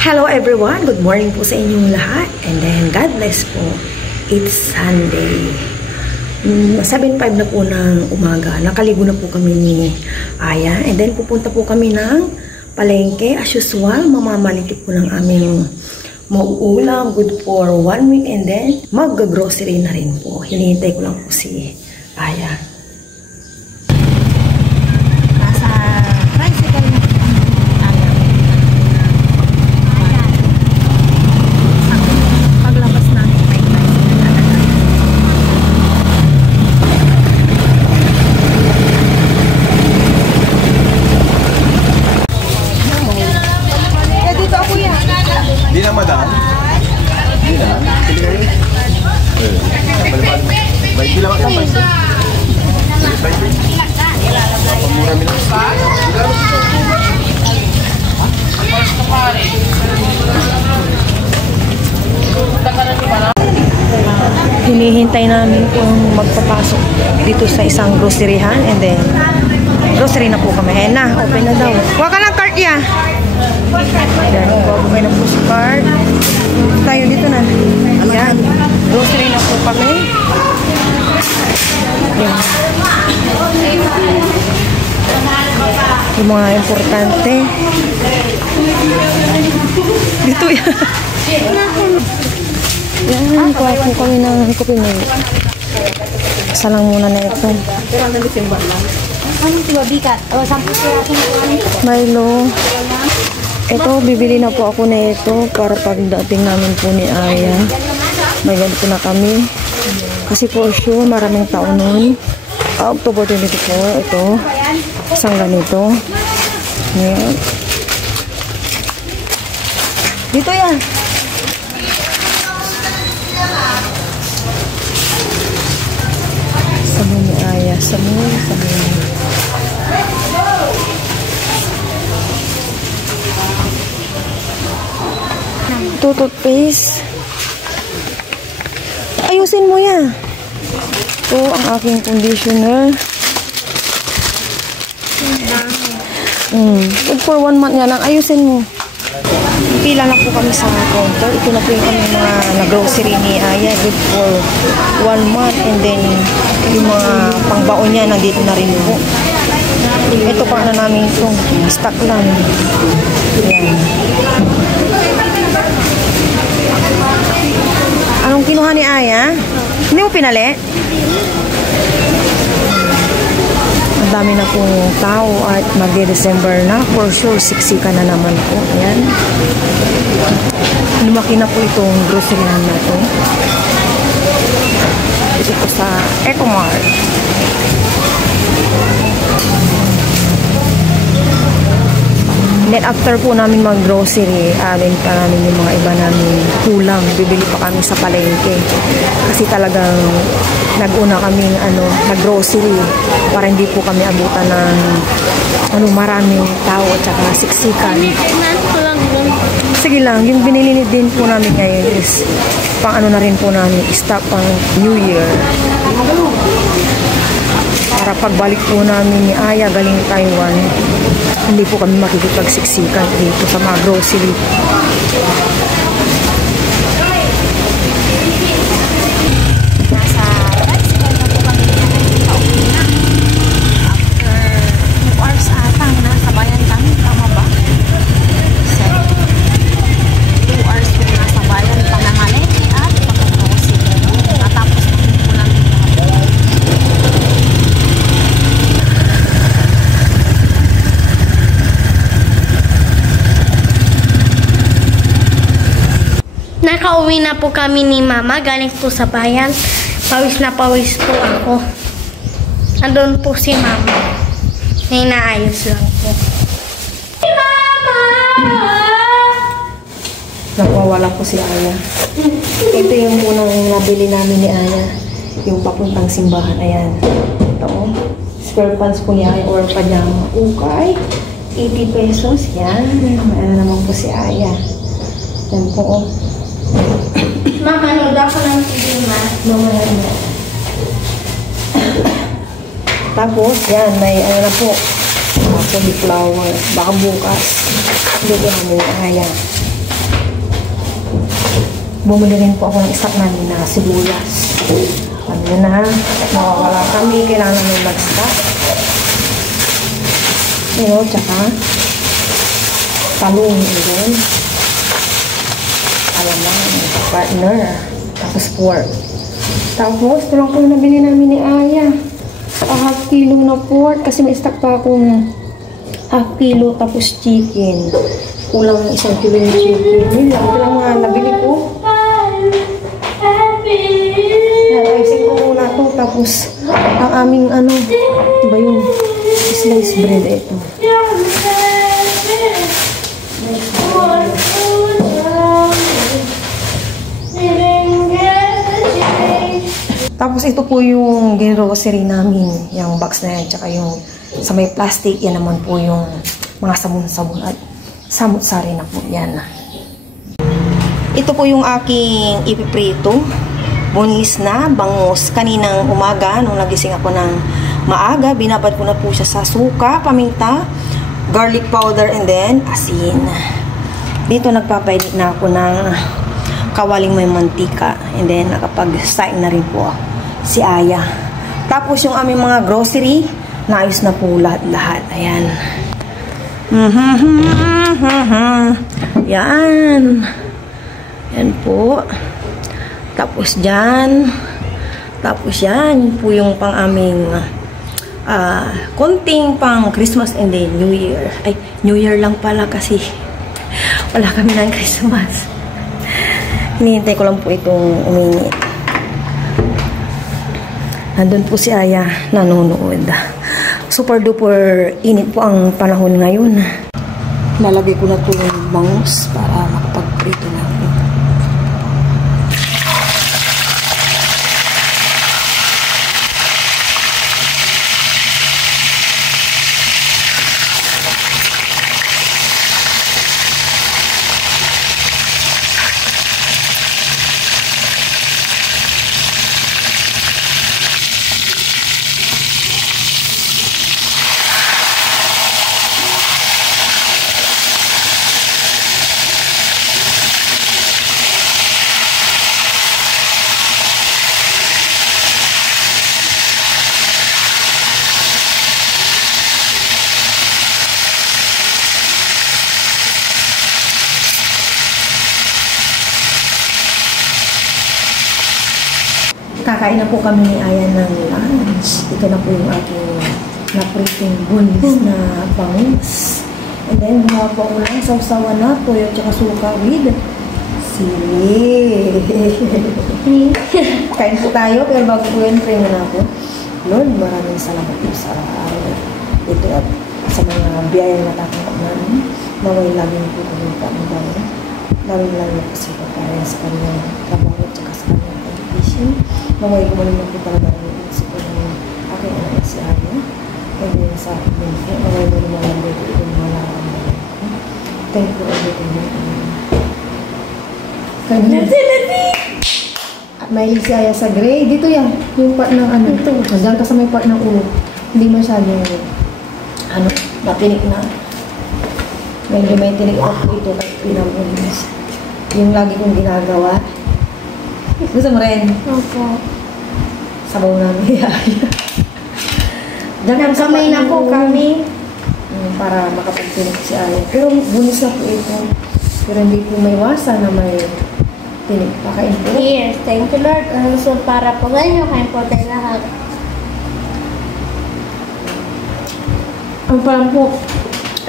Hello everyone! Good morning po sa inyong lahat. And then, God bless po. It's Sunday. 7:05 na po ng umaga. Nakaligo na po kami ni Aya. And then, pupunta po kami ng palengke. As usual, mamamalitik po ng aming mauulam. Good for 1 week. And then, mag-grocery na rin po. Hinihintay ko lang po si Aya. Hindi na madam. Hindi na. Hindi kayo. Baik gila makan baik. Baik. Pemurah minum. Hinihintay namin kung magpapasok dito sa isang groceryhan. And then, grocery na po kami. Ayan na, open na daw. Huwag ka ng cart ya. Ayan, open na po sa cart. Tayo dito na. Ayan, grocery na po kami. Ayan. Yung mga importante. Dito yan. Yan, kuha po kami ng kupimil. Isa lang muna na ito. Anong tibabikat? O, 10 piraso na po. Milo. Ito, bibili na po ako na ito para pagdating namin po ni Aya. May ganito na kami. Kasi for sure, maraming taon nun. October 24, ito. Isang ganito. Ayan. Dito yan. Sabon ni Aya. Sabon. Ito, toothpaste. Ayusin mo yan. Ito, ang aking conditioner. Good for 1 month yan. Ayusin mo. Pila na po kami sa counter. Ito na po yung kami mga na-grocery ni Aya. Good for 1 month. And then, yung mga pangbaon niya, nandito na rin po. Ito pa na namin ito. Stock lang. Ayan. Anong kinuha ni Aya? Hindi mo pinali? Ang dami na pong tao at mag-December na. For sure, siksikan na naman po. Ayan. Lumaki na po itong groceryhan na ito. Ito po sa Ecomart. Then after po namin mag-grocery, alin pa namin yung mga iba namin kulang. Bibili pa kami sa palengke. Kasi talagang nag-una kaming nag-grocery para hindi po kami abutan ng maraming tao at saka siksikan. Sige lang, yung binili din po namin ngayon is pang na rin po namin, stock pang New Year. Para pagbalik po namin ni Aya galing Taiwan, hindi po kami makikipagsiksikan dito sa mga grocery. Nasa bicycle na po kami pauwi na. After 2 hours atang nasa bayan kami. Tama ba? 2 hours po nasa bayan panangalin at pag-grocery. Natapos na po namin. Nakauwi na po kami ni Mama. Galing po sa bayan. Pawis na pawis po ako. Andun po si Mama. May naayos lang po. Mama! Nawawala po si Aya. Ito yung unang nabili namin ni Aya. Yung papuntang simbahan. Ayan. Ito. Spare pants po ni Aya or pajama. Okay. 80 pesos. Yan. Ano naman po si Aya. Yan po. Mama, nod ako ng TV, Ma. Mamaya na. Tapos, yan. May ano na po. Cauliflower. Baka bukas. Hindi ko namin Aya. bumili rin po ako ng stock namin na sibuyas. Ano na, mawawala kami, kailangan namin mag-stock. Pero, tsaka, talong, yun. Alam na, partner. Tapos pork. Tapos, ito lang po yung nabili namin ni Aya. Half kilo na pork, kasi may stock pa akong half kilo, tapos chicken. Kulang ng 1 kilo yung chicken. Yun lang, ito lang nga nabili ko. Naisip ko muna ito, tapos ang aming ano, diba yun? Slice bread ito. Tapos ito po yung grocery namin, yung box na yan, tsaka yung sa may plastic, yan naman po yung mga sabon-sabon at samut-sari na po yan. Ito po yung aking ipiprito. Bunis na, bangus. Kaninang umaga, nung nagising ako ng maaga, binabad ko na po siya sa suka, paminta, garlic powder, and then asin. Dito nagpapainit na ako ng kawaling may mantika. And then nakapag-sign na rin po si Aya. Tapos yung aming mga grocery, naayos na po lahat-lahat. Ayan. Yan. Yan po. Tapos dyan. Tapos yan po yung pang aming konting pang Christmas and then New Year. Ay, New Year lang pala kasi wala kami ng Christmas. Hinihintay ko lang po itong umingi. Nandun po si Aya nanonood. Super duper init po ang panahon ngayon. Lalagay ko na ito yung bangus para makapag-prito na ako. Kakain na po kami ni Aya ng lunch. Ito na po yung aking na-pritong bunis na bangus. And then, gumawa po ako lang sausawan na toyo at suka with sili. Kain po tayo, pero bago po yun, pray na ako. Lord, maraming salamat po sa araw ito at sa mga biyayang natatanggap namin. Naway laging po kami paano laging po sa pagkaya sa kanyang trabaho at sa kanyang education. Naway ko naman po talaga ang isip ko ng aking anak si Aya. And then sa akin din po, naway mo naman ang dito yung mga nakaramdaman ko. Thank you everything na at may si Aya sa gray. Dito yan, yung part ng ano. Ito, dyan ka sa may part ng ulo. Hindi masyadong matinik na. Medyo may tinik ako ito kahit pinamulis. Yung lagi kong ginagawa. Gusto mo rin? Opo. Sabaw namin Aya. Nagkamay na po kami. Para makapagtinik si Aya. Pero bunis na po ito. Pero hindi po may wasa na may tinik. Pakain po. Yes, thank you Lord. So para po ganyan, kain po tayo lahat. Ang parang po,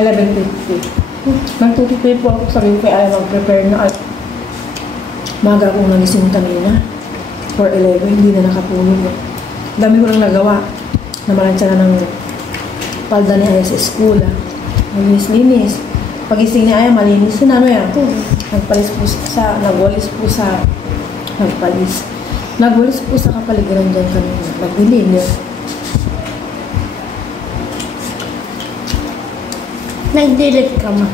11:50. Nagtutipid po ako, sabi ko kay Aya mag-prepare na at maga akong nagising kanina. For 11, hindi na nakatulog. Dami ko lang nagawa. Namalansya na ng palda ni Aya sa school. Linis-linis. Pagising ni Aya, malinis na ano yan. Nagwalis po sa kapaligiran dyan kanina. Nagdilim. Nag-delete ka ma.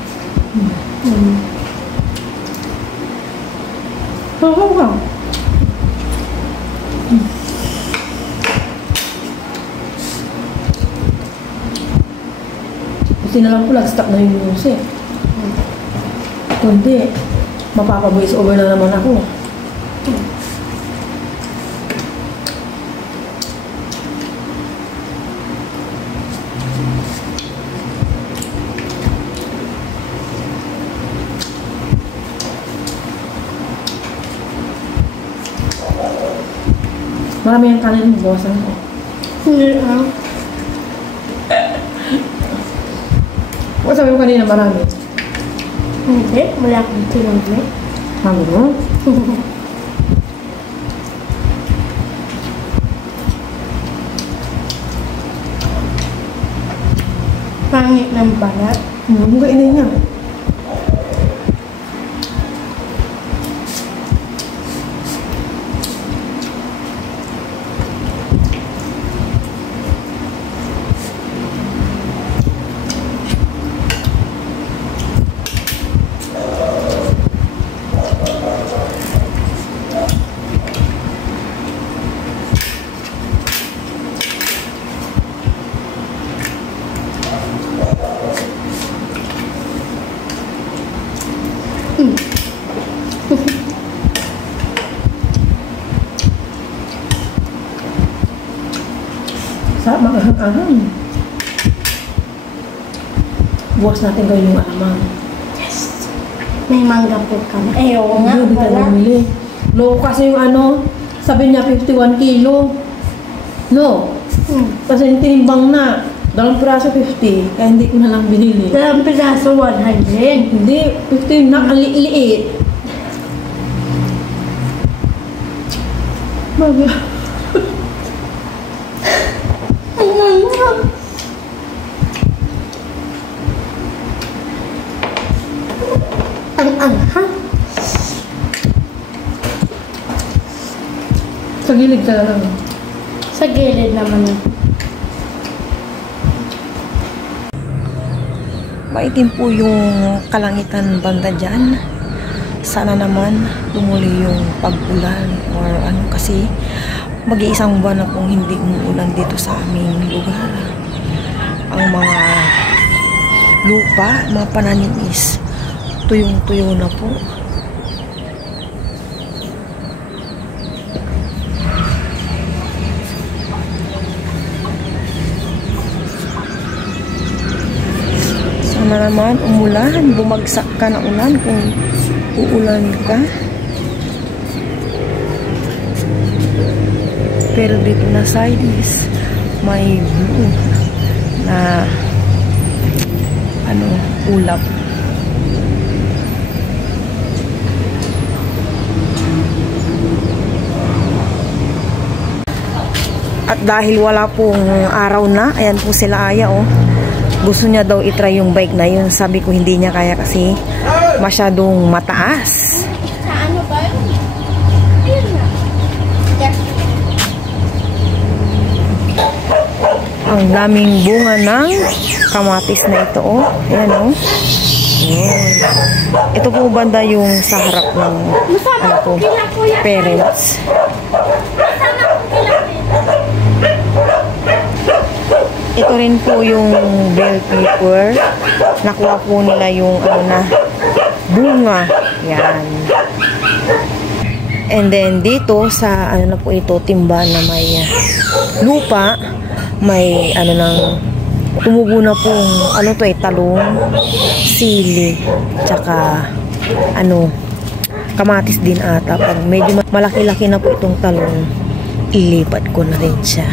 Oo. Kasi na lang po, stop na yung music. Kundi, mapapa-voice over na naman ako. Marami yung kanin mo, bawasan ko. Hindi ah. O sabi mo kanina marami. Hindi, wala akong sinabi. Sabi mo? Pangit ng balat. Huwag ka inay niya. Sarap mag-ahang-ahang. Bukas natin gawin yung alamang. Yes. May mangga po kami. Ay, oo nga. Hindi tayo Wala. bumili. Loko kasi yung ano, sabi niya 51 kilo. No. Kasi yung tinimbang na. 2 piraso 50. Kaya hindi ko na lang binili. Dalawang piraso, 100. Hindi, 50 na. Ang liit. Baga. Ang anghang. Sa gilid ka lang. Sa gilid naman. Maitim po yung kalangitan banda dyan. Sana naman tumuli yung pag-ulan or ano kasi mag-iisang buwan na pong hindi umuulan dito sa aming lugar. Ang mga lupa, mga pananim is tuyong-tuyo na po. Sana naman umulan, bumagsak ka na ulan kung uulan ka. Pero dito na side is may blue na ano, ulap. At dahil wala pong araw na, ayan po sila Aya, oh. Gusto niya daw itry yung bike na yun. Sabi ko hindi niya kaya kasi masyadong mataas. Sa ano ba yun? Ayun na. Yes. Ang daming bunga ng kamatis na ito, oh. Ayan, oh. Ayan. Ito po banda yung sa harap ng ano po, parents. Ito rin po yung bell pepper. Nakuha po nila yung ano na bunga. Yan. And then dito sa ano na po ito, timba na may lupa, may ano nang tumubo na pong ano to talong, sili, tsaka ano kamatis din ata. Pag medyo malaki-laki na po itong talong, ilipat ko na rin siya.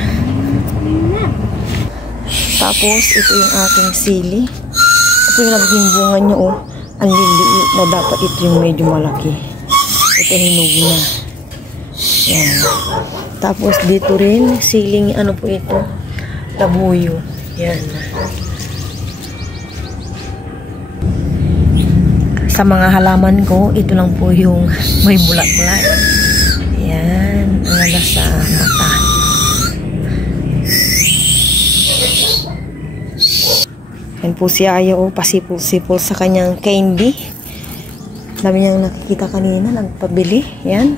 Tapos, ito yung aking sili. Ito yung naging bunga niya, oh. Ang liliit na dapat ito yung medyo malaki. Ito hinog na. Yan. Tapos, dito rin, siling, ano po ito? Labuyo. Yan. Sa mga halaman ko, ito lang po yung may bulak-bulak. Yan. Ang ganda sa mata. Yan po si Aya, oh, pasipol-sipol sa kanyang candy. Dami niyang nakikita kanina, nagpabili. Yan.